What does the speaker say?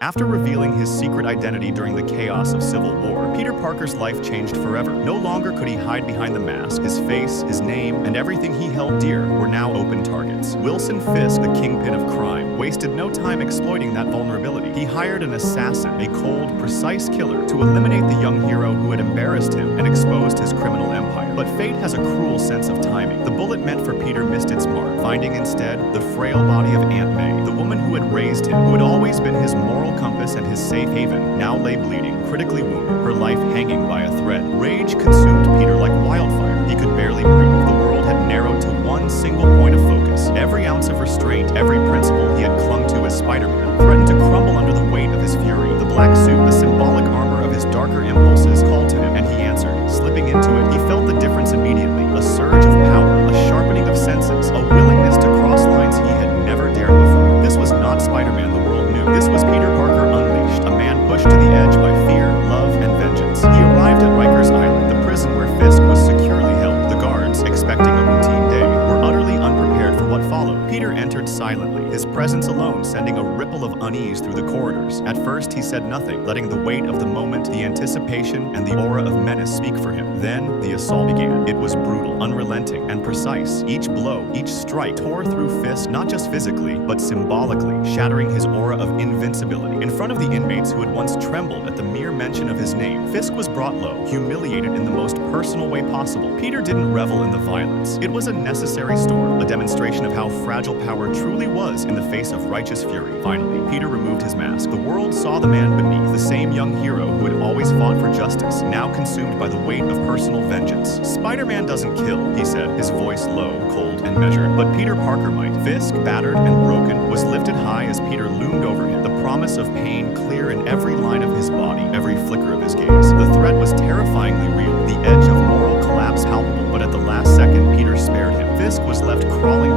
After revealing his secret identity during the chaos of Civil War, Peter Parker's life changed forever. No longer could he hide behind the mask. His face, his name, and everything he held dear were now open targets. Wilson Fisk, the Kingpin of crime, wasted no time exploiting that vulnerability. He hired an assassin, a cold, precise killer, to eliminate the young hero who had embarrassed him and exposed his criminal empire. But fate has a cruel sense of timing. The bullet meant for Peter missed its mark, finding instead the frail body of Aunt May, the woman who had raised him, who had always been his moral compass and his safe haven, now lay bleeding, critically wounded, her life hanging by a thread. Rage consumed Peter like wildfire. He could barely breathe. The world had narrowed to one single point of focus. Every ounce of restraint, every principle he had clung to as Spider-Man, threatened to crumble under the weight of his fury. The black suit, the symbolic armor of his darker impulses, called to him, and he answered. Slipping into it, he felt the difference immediately. A surge of power, a sharpening of senses, a willingness to cross lines he had never dared before. This was not Spider-Man the world knew. This was Peter Parker unleashed, a man pushed to the edge by fear, love, and vengeance. He arrived at Rikers Island, the prison where Fisk was securely held. The guards, expecting a routine day, were utterly unprepared for what followed. Peter entered silently, his presence alone sending a ripple of unease through the corridors. At first, he said nothing, letting the weight of the moment, the anticipation, and the aura of menace speak for him. Then, the assault began. It was brutal, unrelenting, and precise. Each blow, each strike tore through Fisk, not just physically, but symbolically, shattering his aura of invincibility. In front of the inmates who had once trembled at the mere mention of his name, Fisk was brought low, humiliated in the most personal way possible. Peter didn't revel in the violence. It was a necessary storm, a demonstration of how fragile power truly was in the face of righteous fury. Finally, Peter removed his mask. The world saw the man beneath, the same young hero who had always fought for justice, now consumed by the weight of personal vengeance. Spider-Man doesn't kill, he said, his voice low, cold, and measured. But Peter Parker might. Fisk, battered and broken, was lifted high as Peter loomed over him, the promise of pain clear in every line of his body, every flicker of his gaze. The threat was terrifyingly real, the edge of moral collapse palpable, but at the last second, Peter spared him. Fisk was left crawling